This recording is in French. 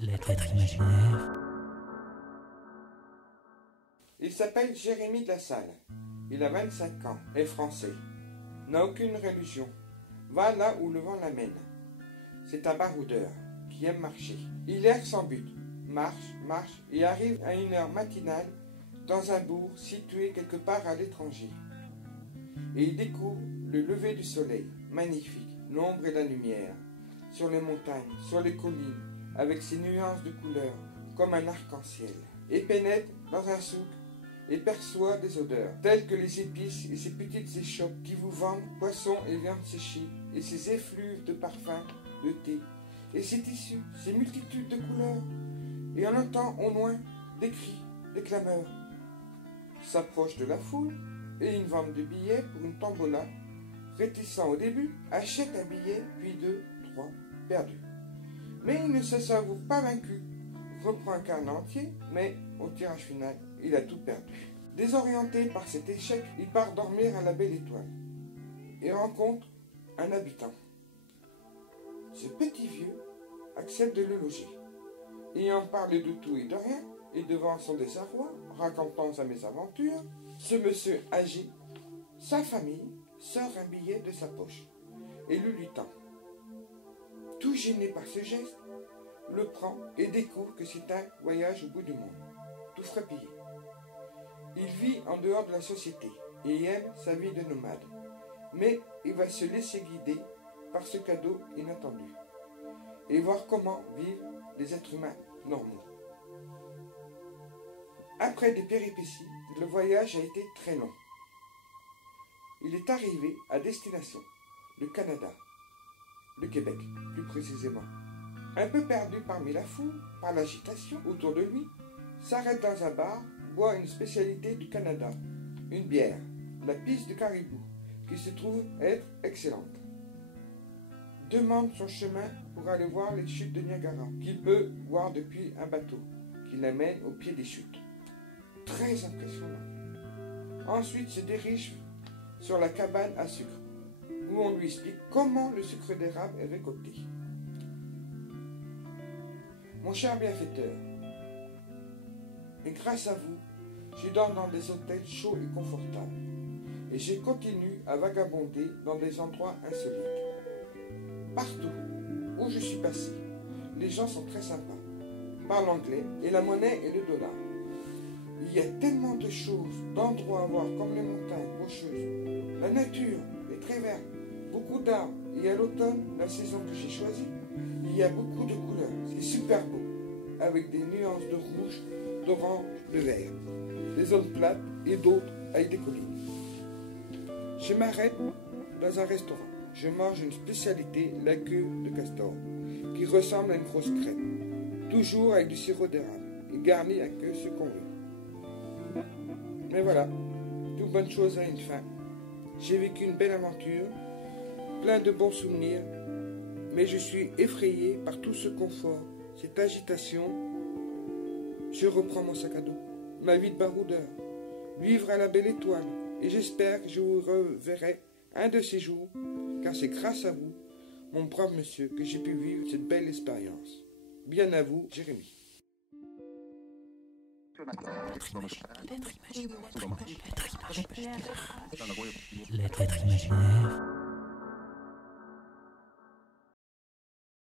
L'être imaginaire. Il s'appelle Jérémy de la Salle. Il a 25 ans, est français. N'a aucune religion. Va là où le vent l'amène. C'est un baroudeur qui aime marcher. Il erre sans but. Marche, marche et arrive à une heure matinale dans un bourg situé quelque part à l'étranger. Et il découvre le lever du soleil, magnifique, l'ombre et la lumière, sur les montagnes, sur les collines, avec ses nuances de couleurs, comme un arc-en-ciel. Et pénètre dans un souk et perçoit des odeurs, telles que les épices et ces petites échoppes qui vous vendent poissons et viandes séchées, et ces effluves de parfums, de thé, et ces tissus, ces multitudes de couleurs. Et on entend au loin des cris, des clameurs. S'approche de la foule, et une vente de billets pour une tombola. Réticent au début, achète un billet, puis deux, trois, perdu. Mais il ne se savoure pas vaincu. Reprend un carnet entier, mais au tirage final, il a tout perdu. Désorienté par cet échec, il part dormir à la Belle Étoile et rencontre un habitant. Ce petit vieux accepte de le loger. Ayant parlé de tout et de rien, et devant son désarroi, racontant sa mésaventure, ce monsieur âgé, sa famille, sort un billet de sa poche et le lui tend. Tout gêné par ce geste, le prend et découvre que c'est un voyage au bout du monde, tout frais payé. Il vit en dehors de la société et aime sa vie de nomade, mais il va se laisser guider par ce cadeau inattendu et voir comment vivent les êtres humains normaux. Après des péripéties, le voyage a été très long. Il est arrivé à destination, le Canada, le Québec plus précisément. Un peu perdu parmi la foule, par l'agitation autour de lui, s'arrête dans un bar, boit une spécialité du Canada, une bière, la pisse de caribou, qui se trouve être excellente. Demande son chemin pour aller voir les chutes de Niagara, qu'il peut voir depuis un bateau, qui l'amène au pied des chutes. Très impressionnant. Ensuite se dirige sur la cabane à sucre, où on lui explique comment le sucre d'érable est récolté. Mon cher bienfaiteur, et grâce à vous, je dors dans des hôtels chauds et confortables, et je continue à vagabonder dans des endroits insolites. Partout où je suis passé, les gens sont très sympas, parlent anglais, et la monnaie est le dollar. Il y a tellement de choses, d'endroits à voir comme les montagnes rocheuses. La nature est très verte, beaucoup d'arbres. Et à l'automne, la saison que j'ai choisie, il y a beaucoup de couleurs. C'est super beau, avec des nuances de rouge, d'orange, de vert. Des zones plates et d'autres avec des collines. Je m'arrête dans un restaurant. Je mange une spécialité, la queue de castor, qui ressemble à une grosse crêpe. Toujours avec du sirop d'érable et garni avec ce qu'on veut. Mais voilà, toute bonne chose a une fin. J'ai vécu une belle aventure, plein de bons souvenirs, mais je suis effrayé par tout ce confort, cette agitation. Je reprends mon sac à dos, ma vie de baroudeur, vivre à la Belle Étoile, et j'espère que je vous reverrai un de ces jours, car c'est grâce à vous, mon brave monsieur, que j'ai pu vivre cette belle expérience. Bien à vous, Jérémy. L'être imaginaire.